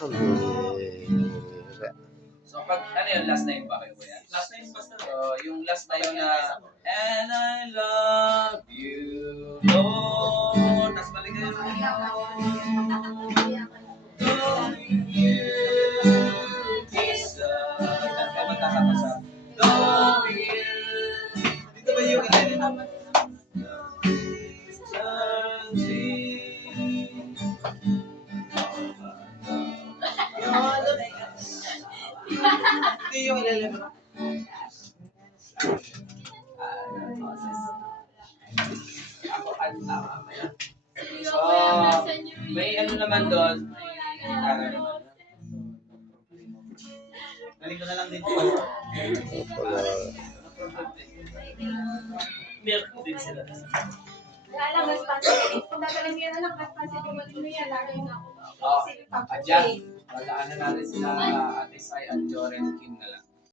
Pambira. So pag ano yun, last na yun ba kayo kuya? Last na yun basta. So yung last na yun na and I love you Lord. Tapos balik kayo. Loving you is kanta magkasama sa loving you. Dito ba yung ilan? Hindi yung ilalim. Ako kanta mamaya. So, may ano naman doon, may gitara naman. Galing ko na lang din po. Meron din sila. Alam, responsibility. Kung dadalang yan, anak, responsibility mo yan. Lalo yung ako. Adyan, wala na natin sila Ate Sai at Joren Kim na lang.